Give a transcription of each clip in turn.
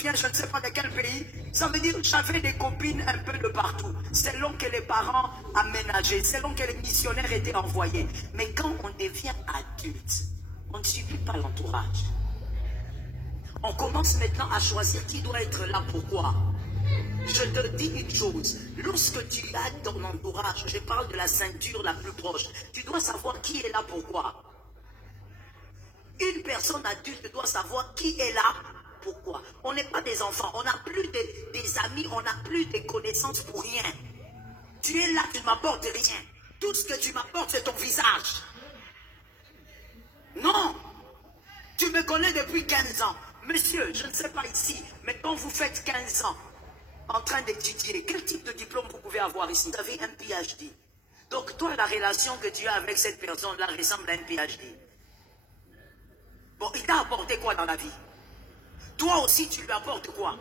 viens, je ne sais pas de quel pays, ça veut dire que j'avais des copines un peu de partout, selon que les parents aménageaient, selon que les missionnaires étaient envoyés. Mais quand on devient adulte, on ne subit pas l'entourage. On commence maintenant à choisir qui doit être là, pourquoi. Je te dis une chose, lorsque tu as ton entourage, je parle de la ceinture la plus proche, tu dois savoir qui est là, pourquoi. Une personne adulte doit savoir qui est là, pourquoi. On n'est pas des enfants, on n'a plus des amis, on n'a plus des connaissances pour rien. Tu es là, tu ne m'apportes rien. Tout ce que tu m'apportes, c'est ton visage. Non, tu me connais depuis 15 ans. Monsieur, je ne sais pas ici, mais quand vous faites 15 ans, en train d'étudier, quel type de diplôme vous pouvez avoir ici? Vous avez un PhD. Donc toi, la relation que tu as avec cette personne-là ressemble à un PhD. Bon, il t'a apporté quoi dans la vie? Toi aussi, tu lui apportes quoi?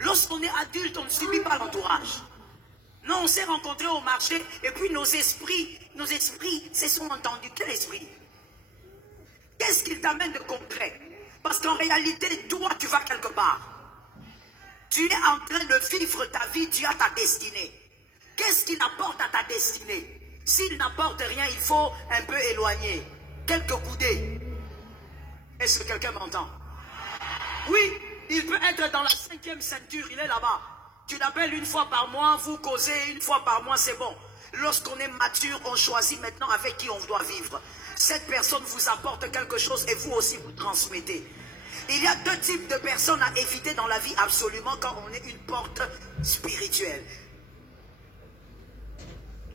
Lorsqu'on est adulte, on ne subit pas l'entourage. Non, on s'est rencontrés au marché et puis nos esprits se sont entendus. Quel esprit? Qu'est-ce qu'il t'amène de concret? Parce qu'en réalité, toi, tu vas quelque part. Tu es en train de vivre ta vie, tu as ta destinée. Qu'est-ce qu'il apporte à ta destinée? S'il n'apporte rien, il faut un peu éloigner. Quelques coudées. Est-ce que quelqu'un m'entend? Oui, il peut être dans la 5e ceinture, il est là-bas. Tu l'appelles une fois par mois, vous causez une fois par mois, c'est bon. Lorsqu'on est mature, on choisit maintenant avec qui on doit vivre. Cette personne vous apporte quelque chose et vous aussi vous transmettez. Il y a 2 types de personnes à éviter dans la vie absolument quand on est une porte spirituelle.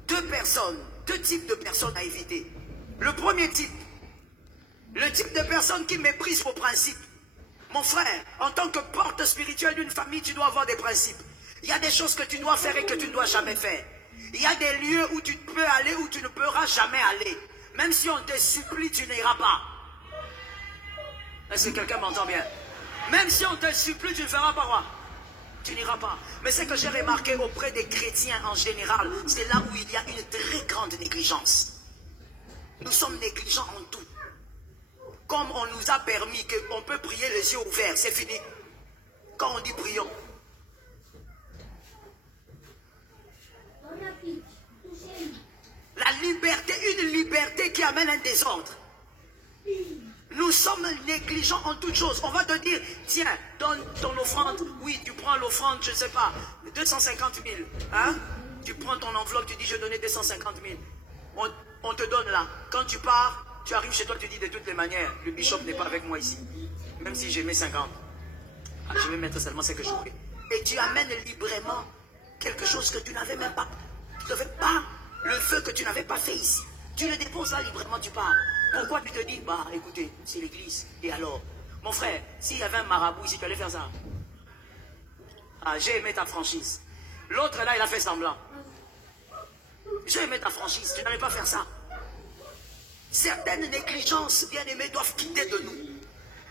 2 types de personnes à éviter. Le premier type, le type de personne qui méprise vos principes. Mon frère, en tant que porte spirituelle d'une famille, tu dois avoir des principes. Il y a des choses que tu dois faire et que tu ne dois jamais faire. Il y a des lieux où tu peux aller, où tu ne pourras jamais aller. Même si on te supplie, tu n'iras pas. Est-ce que quelqu'un m'entend bien? Même si on te supplie, tu ne feras pas quoi? Tu n'iras pas. Mais ce que j'ai remarqué auprès des chrétiens en général, c'est là où il y a une très grande négligence. Nous sommes négligents en tout. Comme on nous a permis qu'on peut prier les yeux ouverts, c'est fini. Quand on dit prions. La liberté, une liberté qui amène un désordre. Nous sommes négligents en toutes choses. On va te dire, tiens, donne ton offrande. Oui, tu prends l'offrande, je ne sais pas, 250 000. Hein? Tu prends ton enveloppe, tu dis, je donnais 250 000. On te donne là. Quand tu pars, tu arrives chez toi, tu dis de toutes les manières, le bishop n'est pas avec moi ici. Même si j'ai mis 50. Ah, je vais mettre seulement ce que je fais. Et tu amènes librement quelque chose que tu n'avais même pas. Tu ne fais pas le feu que tu n'avais pas fait ici. Tu le déposes là librement, tu pars. Pourquoi tu te dis, bah écoutez, c'est l'église. Et alors, mon frère, s'il y avait un marabout ici, tu allais faire ça. Ah, j'ai aimé ta franchise. L'autre là, il a fait semblant. J'ai aimé ta franchise, tu n'allais pas faire ça. Certaines négligences, bien aimées, doivent quitter de nous.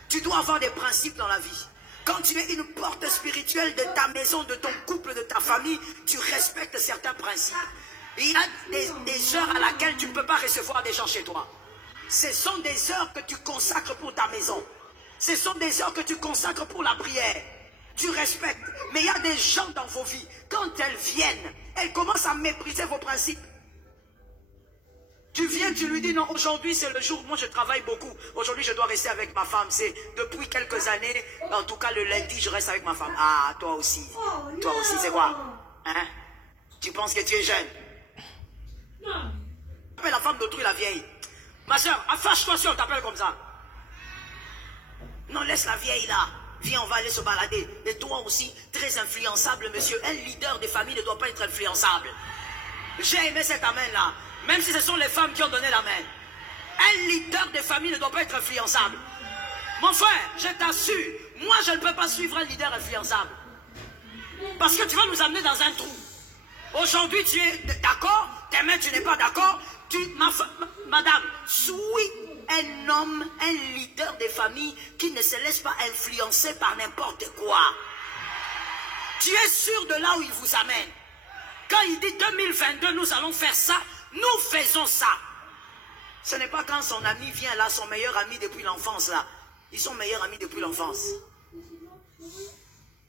Tu dois avoir des principes dans la vie. Quand tu es une porte spirituelle de ta maison, de ton couple, de ta famille, tu respectes certains principes. Il y a des heures à laquelle tu ne peux pas recevoir des gens chez toi. Ce sont des heures que tu consacres pour ta maison. Ce sont des heures que tu consacres pour la prière. Tu respectes. Mais il y a des gens dans vos vies, quand elles viennent, elles commencent à mépriser vos principes. Tu viens, tu lui dis, non, aujourd'hui c'est le jour, moi je travaille beaucoup. Aujourd'hui je dois rester avec ma femme. C'est depuis quelques années, en tout cas le lundi, je reste avec ma femme. Ah, toi aussi. Toi aussi, c'est quoi? Hein? Tu penses que tu es jeune? Non. Appelle la femme d'autrui, la vieille. Ma soeur, fâche-toi si on t'appelle comme ça. Non, laisse la vieille là. Viens, on va aller se balader. Et toi aussi, très influençable, monsieur. Un leader de famille ne doit pas être influençable. J'ai aimé cette amène là. Même si ce sont les femmes qui ont donné la main. Un leader de famille ne doit pas être influençable. Mon frère, je t'assure, moi je ne peux pas suivre un leader influençable. Parce que tu vas nous amener dans un trou. Aujourd'hui tu es d'accord, demain tu n'es pas d'accord. Madame, suis un homme, un leader de famille qui ne se laisse pas influencer par n'importe quoi. Tu es sûr de là où il vous amène. Quand il dit 2022, nous allons faire ça, nous faisons ça. Ce n'est pas quand son ami vient là, son meilleur ami depuis l'enfance là. Ils sont meilleurs amis depuis l'enfance.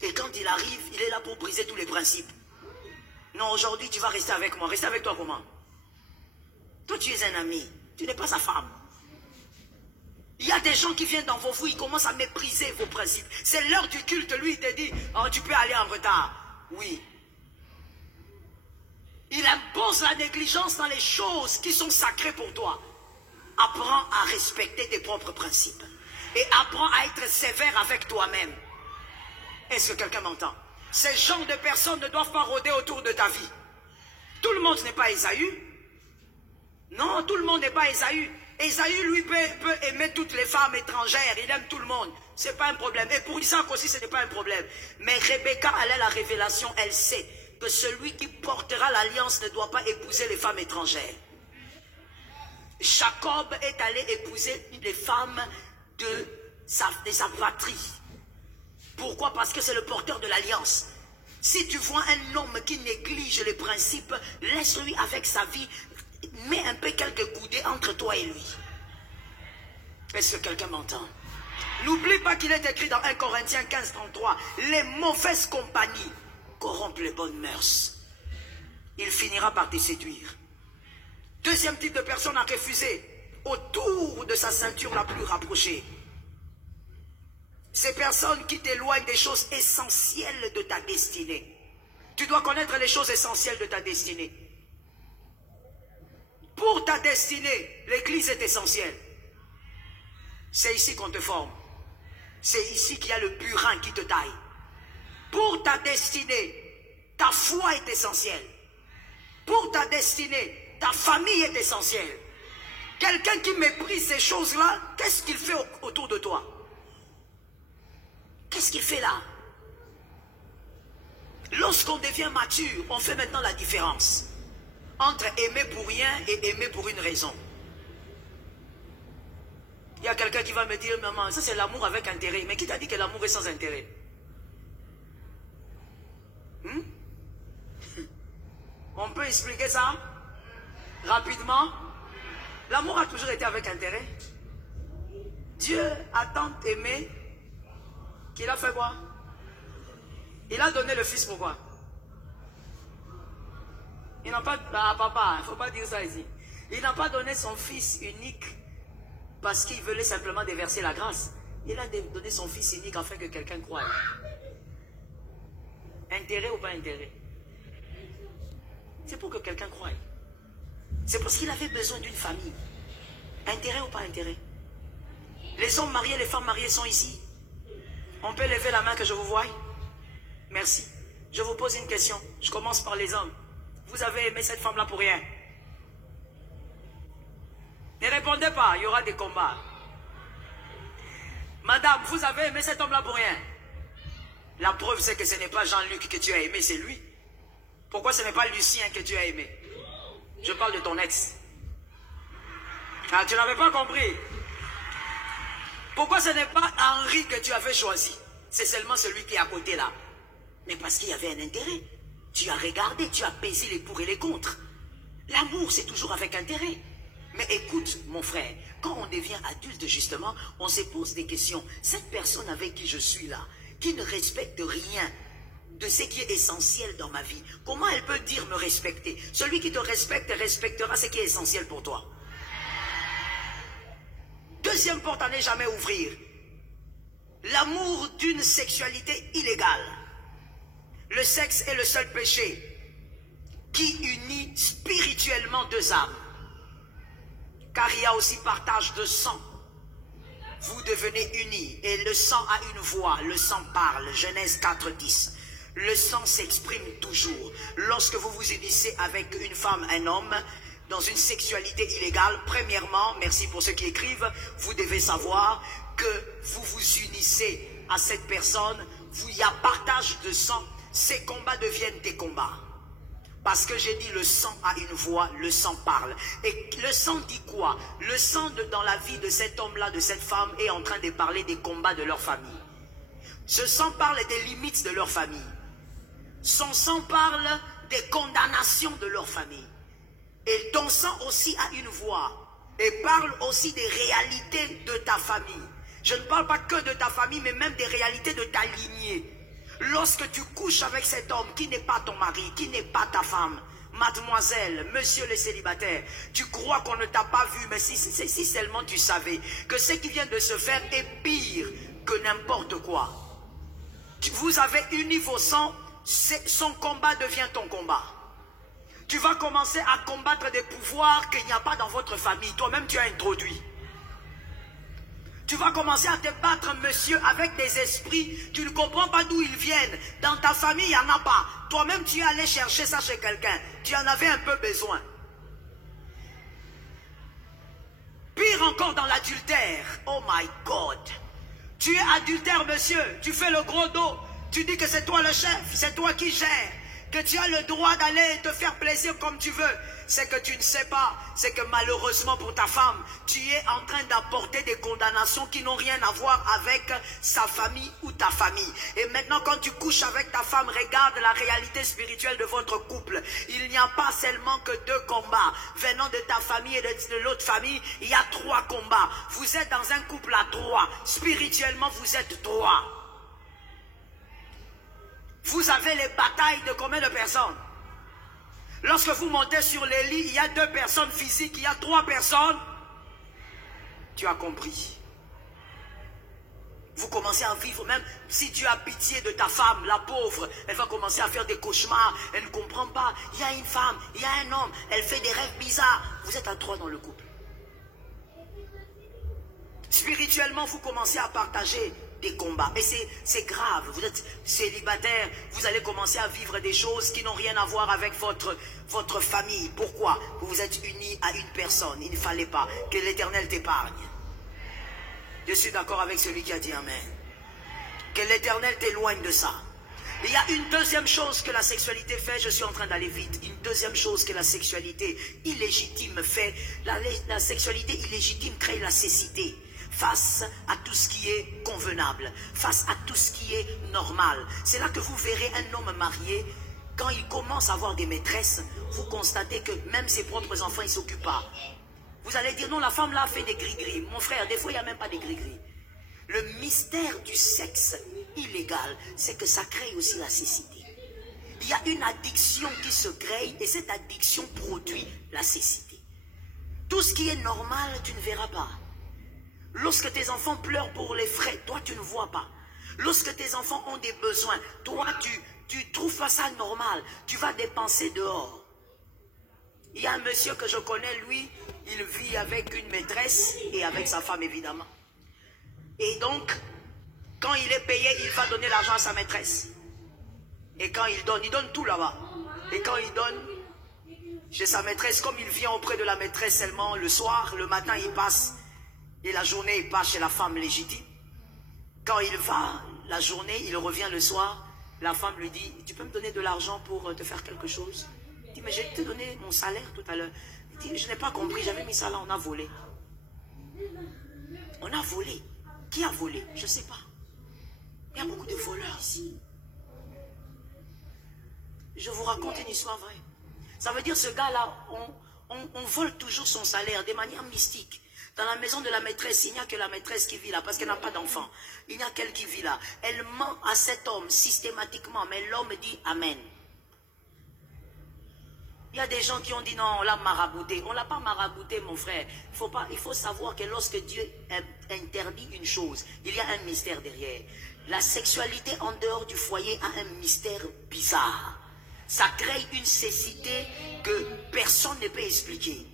Et quand il arrive, il est là pour briser tous les principes. Non, aujourd'hui, tu vas rester avec moi. Rester avec toi comment? Toi, tu es un ami. Tu n'es pas sa femme. Il y a des gens qui viennent dans vos vies, ils commencent à mépriser vos principes. C'est l'heure du culte, lui, il te dit, oh, tu peux aller en retard. Oui. Il impose la négligence dans les choses qui sont sacrées pour toi. Apprends à respecter tes propres principes. Et apprends à être sévère avec toi-même. Est-ce que quelqu'un m'entend? Ces genres de personnes ne doivent pas rôder autour de ta vie. Tout le monde n'est pas Ésaü. Non, tout le monde n'est pas Ésaü. Ésaü, lui, peut aimer toutes les femmes étrangères. Il aime tout le monde. Ce n'est pas un problème. Et pour Isaac aussi, ce n'est pas un problème. Mais Rebecca, elle a la révélation. Elle sait que celui qui portera l'alliance ne doit pas épouser les femmes étrangères. Jacob est allé épouser les femmes de sa patrie. Pourquoi? Parce que c'est le porteur de l'alliance. Si tu vois un homme qui néglige les principes, laisse-lui avec sa vie. Mets un peu quelques coudées entre toi et lui. Est-ce que quelqu'un m'entend? N'oublie pas qu'il est écrit dans 1 Corinthiens 15, 33. Les mauvaises compagnies corrompent les bonnes mœurs. Il finira par te séduire. Deuxième type de personne à refuser autour de sa ceinture la plus rapprochée. Ces personnes qui t'éloignent des choses essentielles de ta destinée. Tu dois connaître les choses essentielles de ta destinée. Pour ta destinée, l'église est essentielle. C'est ici qu'on te forme. C'est ici qu'il y a le burin qui te taille. Pour ta destinée, ta foi est essentielle. Pour ta destinée, ta famille est essentielle. Quelqu'un qui méprise ces choses-là, qu'est-ce qu'il fait autour de toi? Qu'est-ce qu'il fait là? Lorsqu'on devient mature, on fait maintenant la différence entre aimer pour rien et aimer pour une raison. Il y a quelqu'un qui va me dire, maman, ça c'est l'amour avec intérêt. Mais qui t'a dit que l'amour est sans intérêt? On peut expliquer ça rapidement? L'amour a toujours été avec intérêt. Dieu a tant aimé qu'il a fait quoi? Il a donné le fils pourquoi? Il n'a pas... Ah, papa, il ne faut pas dire ça ici. Il n'a pas donné son fils unique parce qu'il voulait simplement déverser la grâce. Il a donné son fils unique afin que quelqu'un croie. Intérêt ou pas intérêt? C'est pour que quelqu'un croie. C'est parce qu'il avait besoin d'une famille. Intérêt ou pas intérêt? Les hommes mariés, les femmes mariées sont ici. On peut lever la main que je vous voie? Merci. Je vous pose une question. Je commence par les hommes. Vous avez aimé cette femme-là pour rien? Ne répondez pas, il y aura des combats. Madame, vous avez aimé cet homme-là pour rien? La preuve, c'est que ce n'est pas Jean-Luc que tu as aimé, c'est lui. Pourquoi ce n'est pas Lucien que tu as aimé? Je parle de ton ex. Ah, tu n'avais pas compris. Pourquoi ce n'est pas Henri que tu avais choisi? C'est seulement celui qui est à côté là. Mais parce qu'il y avait un intérêt. Tu as regardé, tu as pesé les pour et les contre. L'amour, c'est toujours avec intérêt. Mais écoute, mon frère, quand on devient adulte, justement, on se pose des questions. Cette personne avec qui je suis là, qui ne respecte rien de ce qui est essentiel dans ma vie, comment elle peut dire me respecter? Celui qui te respecte respectera ce qui est essentiel pour toi. Deuxième porte à ne jamais ouvrir. L'amour d'une sexualité illégale. Le sexe est le seul péché qui unit spirituellement deux âmes. Car il y a aussi partage de sang. Vous devenez unis et le sang a une voix, le sang parle. Genèse 4, 10. Le sang s'exprime toujours. Lorsque vous vous unissez avec une femme, un homme, dans une sexualité illégale, premièrement, merci pour ceux qui écrivent, vous devez savoir que vous vous unissez à cette personne, il y a partage de sang, ces combats deviennent des combats. Parce que j'ai dit le sang a une voix, le sang parle. Et le sang dit quoi? Le sang dans la vie de cet homme-là, de cette femme, est en train de parler des combats de leur famille. Ce sang parle des limites de leur famille. Son sang parle des condamnations de leur famille. Et ton sang aussi a une voix et parle aussi des réalités de ta famille. Je ne parle pas que de ta famille, mais même des réalités de ta lignée. Lorsque tu couches avec cet homme qui n'est pas ton mari, qui n'est pas ta femme, mademoiselle, monsieur le célibataire, tu crois qu'on ne t'a pas vu, mais si seulement tu savais que ce qui vient de se faire est pire que n'importe quoi. Vous avez uni vos sangs, son combat devient ton combat. Tu vas commencer à combattre des pouvoirs qu'il n'y a pas dans votre famille. Toi-même, tu as introduit. Tu vas commencer à te battre, monsieur, avec des esprits. Tu ne comprends pas d'où ils viennent. Dans ta famille, il n'y en a pas. Toi-même, tu es allé chercher ça chez quelqu'un. Tu en avais un peu besoin. Pire encore dans l'adultère. Oh my God. Tu es adultère, monsieur. Tu fais le gros dos. Tu dis que c'est toi le chef. C'est toi qui gères. Que tu as le droit d'aller te faire plaisir comme tu veux. C'est que tu ne sais pas, c'est que malheureusement pour ta femme, tu es en train d'apporter des condamnations qui n'ont rien à voir avec sa famille ou ta famille. Et maintenant quand tu couches avec ta femme, regarde la réalité spirituelle de votre couple. Il n'y a pas seulement que 2 combats. Venant de ta famille et de l'autre famille, il y a 3 combats. Vous êtes dans un couple à 3. Spirituellement, vous êtes 3. Vous avez les batailles de combien de personnes? Lorsque vous montez sur les lits, il y a 2 personnes physiques, il y a 3 personnes. Tu as compris. Vous commencez à vivre, même si tu as pitié de ta femme, la pauvre, elle va commencer à faire des cauchemars, elle ne comprend pas. Il y a une femme, il y a un homme, elle fait des rêves bizarres. Vous êtes à 3 dans le couple. Spirituellement, vous commencez à partager des combats. Et c'est grave. Vous êtes célibataire, vous allez commencer à vivre des choses qui n'ont rien à voir avec votre famille. Pourquoi? Vous vous êtes unis à une personne. Il ne fallait pas. Que l'Éternel t'épargne. Je suis d'accord avec celui qui a dit Amen. Que l'Éternel t'éloigne de ça. Il y a une deuxième chose que la sexualité fait, je suis en train d'aller vite. Une deuxième chose que la sexualité illégitime fait. La sexualité illégitime crée la cécité. Face à tout ce qui est convenable, face à tout ce qui est normal. C'est là que vous verrez un homme marié, quand il commence à avoir des maîtresses, vous constatez que même ses propres enfants, il ne s'occupe pas. Vous allez dire, non, la femme là fait des gris-gris. Mon frère, des fois, il n'y a même pas des gris-gris. Le mystère du sexe illégal, c'est que ça crée aussi la cécité. Il y a une addiction qui se crée et cette addiction produit la cécité. Tout ce qui est normal, tu ne verras pas. Lorsque tes enfants pleurent pour les frais, toi tu ne vois pas. Lorsque tes enfants ont des besoins, toi tu trouves pas ça normal. Tu vas dépenser dehors. Il y a un monsieur que je connais, lui, il vit avec une maîtresse et avec sa femme évidemment. Et donc, quand il est payé, il va donner l'argent à sa maîtresse. Et quand il donne tout là-bas. Et quand il donne chez sa maîtresse, comme il vient auprès de la maîtresse seulement le soir, le matin il passe. Et la journée, il passe chez la femme légitime. Quand il va, la journée, il revient le soir. La femme lui dit, tu peux me donner de l'argent pour te faire quelque chose? Il dit, mais j'ai te donné mon salaire tout à l'heure. Il dit, je n'ai pas compris, j'avais mis ça là, on a volé. On a volé. Qui a volé? Je ne sais pas. Il y a beaucoup de voleurs ici. Je vous raconte une histoire vraie. Ça veut dire ce gars-là, on vole toujours son salaire de manière mystique. Dans la maison de la maîtresse, il n'y a que la maîtresse qui vit là, parce qu'elle n'a pas d'enfant. Il n'y a qu'elle qui vit là. Elle ment à cet homme systématiquement, mais l'homme dit Amen. Il y a des gens qui ont dit non, on l'a marabouté. On ne l'a pas marabouté, mon frère. Il faut savoir que lorsque Dieu interdit une chose, il y a un mystère derrière. La sexualité en dehors du foyer a un mystère bizarre. Ça crée une cécité que personne ne peut expliquer.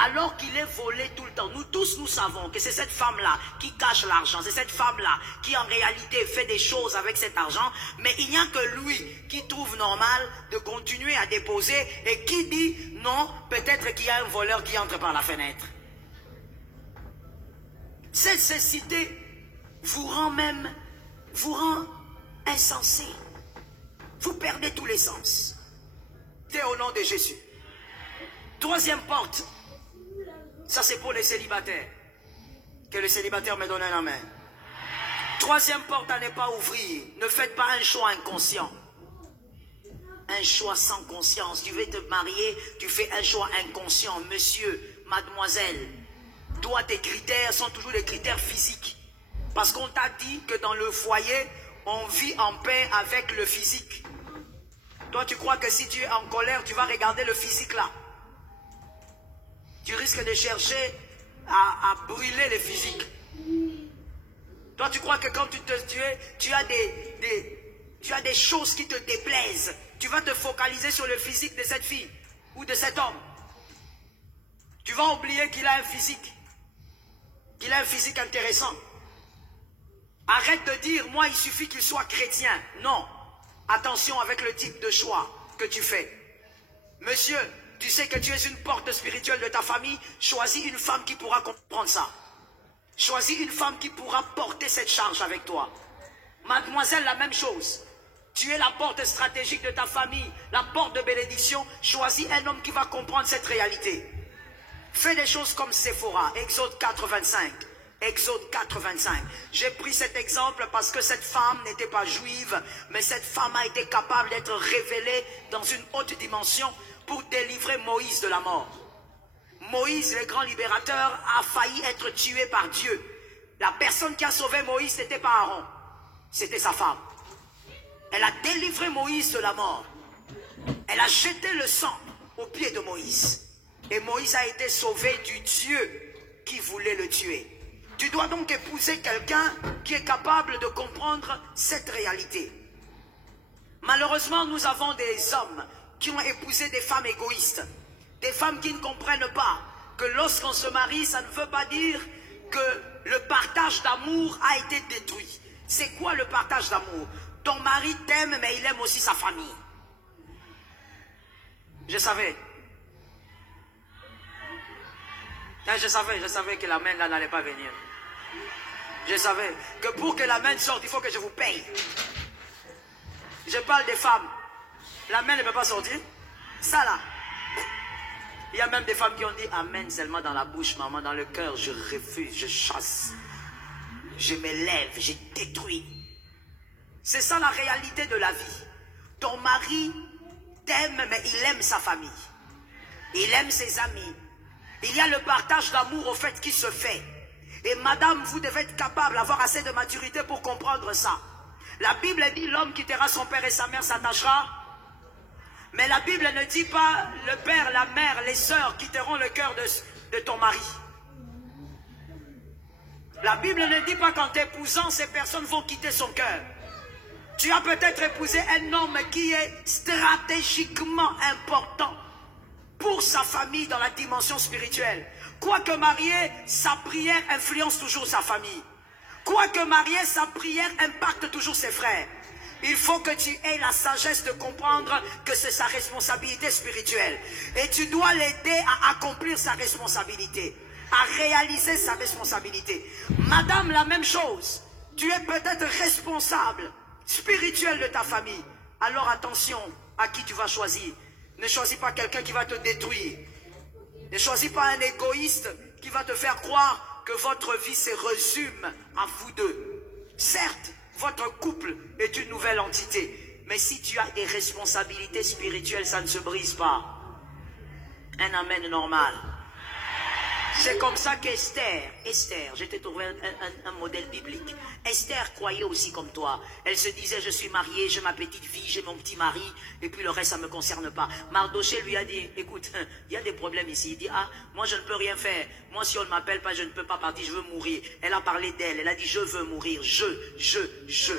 Alors qu'il est volé tout le temps. Nous tous, nous savons que c'est cette femme-là qui cache l'argent. C'est cette femme-là qui en réalité fait des choses avec cet argent. Mais il n'y a que lui qui trouve normal de continuer à déposer et qui dit non, peut-être qu'il y a un voleur qui entre par la fenêtre. Cette cécité vous rend insensé. Vous perdez tous les sens. C'est au nom de Jésus. Troisième porte. Ça, c'est pour les célibataires. Que les célibataires me donnent un amen. Troisième porte à ne pas ouvrir. Ne faites pas un choix inconscient. Un choix sans conscience. Tu veux te marier, tu fais un choix inconscient. Monsieur, mademoiselle, toi, tes critères sont toujours des critères physiques. Parce qu'on t'a dit que dans le foyer, on vit en paix avec le physique. Toi, tu crois que si tu es en colère, tu vas regarder le physique là. Tu risques de chercher à brûler le physique. Toi, tu crois que quand tu as des choses qui te déplaisent. Tu vas te focaliser sur le physique de cette fille ou de cet homme. Tu vas oublier qu'il a un physique. Qu'il a un physique intéressant. Arrête de dire, moi, il suffit qu'il soit chrétien. Non. Attention avec le type de choix que tu fais. Monsieur, tu sais que tu es une porte spirituelle de ta famille. Choisis une femme qui pourra comprendre ça. Choisis une femme qui pourra porter cette charge avec toi. Mademoiselle, la même chose. Tu es la porte stratégique de ta famille, la porte de bénédiction. Choisis un homme qui va comprendre cette réalité. Fais des choses comme Séphora, Exode 4:25. Exode 4:25. J'ai pris cet exemple parce que cette femme n'était pas juive, mais cette femme a été capable d'être révélée dans une haute dimension pour délivrer Moïse de la mort. Moïse, le grand libérateur, a failli être tué par Dieu. La personne qui a sauvé Moïse, ce n'était pas Aaron, c'était sa femme. Elle a délivré Moïse de la mort. Elle a jeté le sang aux pieds de Moïse. Et Moïse a été sauvé du Dieu qui voulait le tuer. Tu dois donc épouser quelqu'un qui est capable de comprendre cette réalité. Malheureusement, nous avons des hommes qui ont épousé des femmes égoïstes. Des femmes qui ne comprennent pas que lorsqu'on se marie, ça ne veut pas dire que le partage d'amour a été détruit. C'est quoi le partage d'amour? Ton mari t'aime, mais il aime aussi sa famille. Je savais. Je savais que la main là n'allait pas venir. Je savais que pour que la main sorte, il faut que je vous paye. Je parle des femmes. La main ne peut pas sortir. Ça là. Il y a même des femmes qui ont dit amen seulement dans la bouche, maman. Dans le cœur, je refuse, je chasse. Je m'élève, je détruis. C'est ça la réalité de la vie. Ton mari t'aime, mais il aime sa famille. Il aime ses amis. Il y a le partage d'amour au fait qui se fait. Et madame, vous devez être capable d'avoir assez de maturité pour comprendre ça. La Bible dit l'homme quittera son père et sa mère s'attachera. Mais la Bible ne dit pas le père, la mère, les sœurs quitteront le cœur de ton mari. La Bible ne dit pas qu'en t'épousant, ces personnes vont quitter son cœur. Tu as peut-être épousé un homme qui est stratégiquement important pour sa famille dans la dimension spirituelle. Quoique marié, sa prière influence toujours sa famille. Quoique marié, sa prière impacte toujours ses frères. Il faut que tu aies la sagesse de comprendre que c'est sa responsabilité spirituelle. Et tu dois l'aider à accomplir sa responsabilité, à réaliser sa responsabilité. Madame, la même chose. Tu es peut-être responsable spirituel de ta famille. Alors attention à qui tu vas choisir. Ne choisis pas quelqu'un qui va te détruire. Ne choisis pas un égoïste qui va te faire croire que votre vie se résume à vous deux. Certes, votre couple est une nouvelle entité. Mais si tu as des responsabilités spirituelles, ça ne se brise pas. Un amen normal. C'est comme ça qu'Esther, je t'ai trouvé un modèle biblique. Esther croyait aussi comme toi. Elle se disait, je suis mariée, j'ai ma petite fille, j'ai mon petit mari, et puis le reste, ça ne me concerne pas. Mardoché lui a dit, écoute, il y a des problèmes ici. Il dit, ah, moi je ne peux rien faire. Moi si on ne m'appelle pas, je ne peux pas partir, je veux mourir. Elle a parlé d'elle, elle a dit, je veux mourir, je.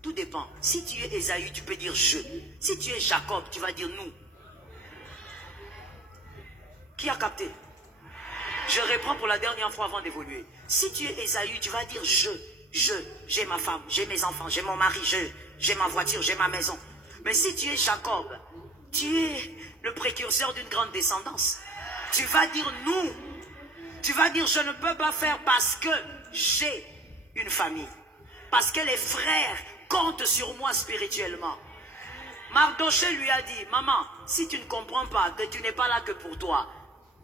Tout dépend. Si tu es Ésaü, tu peux dire je. Si tu es Jacob, tu vas dire nous. Qui a capté? Je reprends pour la dernière fois avant d'évoluer. Si tu es Ésaü, tu vas dire j'ai ma femme, j'ai mes enfants, j'ai mon mari, j'ai ma voiture, j'ai ma maison. Mais si tu es Jacob, tu es le précurseur d'une grande descendance. Tu vas dire nous. Tu vas dire je ne peux pas faire parce que j'ai une famille. Parce que les frères comptent sur moi spirituellement. Mardoché lui a dit, maman, si tu ne comprends pas que tu n'es pas là que pour toi,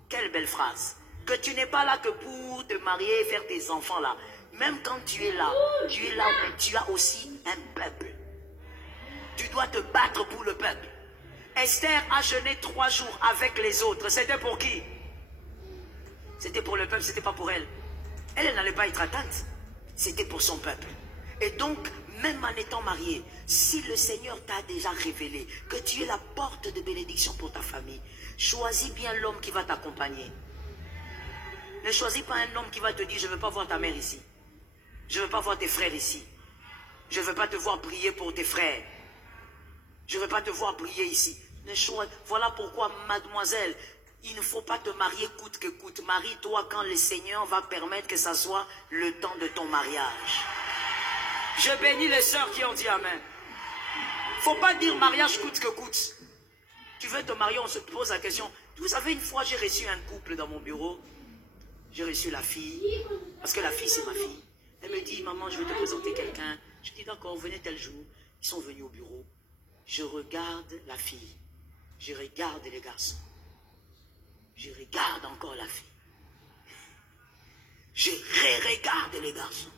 quelle belle phrase. Que tu n'es pas là que pour te marier et faire tes enfants là. Même quand tu es là, mais tu as aussi un peuple. Tu dois te battre pour le peuple. Esther a jeûné 3 jours avec les autres. C'était pour qui? C'était pour le peuple, c'était pas pour elle. Elle n'allait pas être atteinte. C'était pour son peuple. Et donc, même en étant marié, si le Seigneur t'a déjà révélé que tu es la porte de bénédiction pour ta famille, choisis bien l'homme qui va t'accompagner. Ne choisis pas un homme qui va te dire, je ne veux pas voir ta mère ici. Je ne veux pas voir tes frères ici. Je ne veux pas te voir prier pour tes frères. Je ne veux pas te voir prier ici. Voilà pourquoi, mademoiselle, il ne faut pas te marier coûte que coûte. Marie-toi quand le Seigneur va permettre que ça soit le temps de ton mariage. Je bénis les sœurs qui ont dit amen. Il ne faut pas dire mariage coûte que coûte. Tu veux te marier, on se pose la question. Vous savez, une fois, j'ai reçu un couple dans mon bureau. J'ai reçu la fille, parce que la fille, c'est ma fille. Elle me dit, maman, je vais te présenter quelqu'un. Je dis, d'accord, venez tel jour. Ils sont venus au bureau. Je regarde la fille. Je regarde les garçons. Je regarde encore la fille. Je regarde les garçons.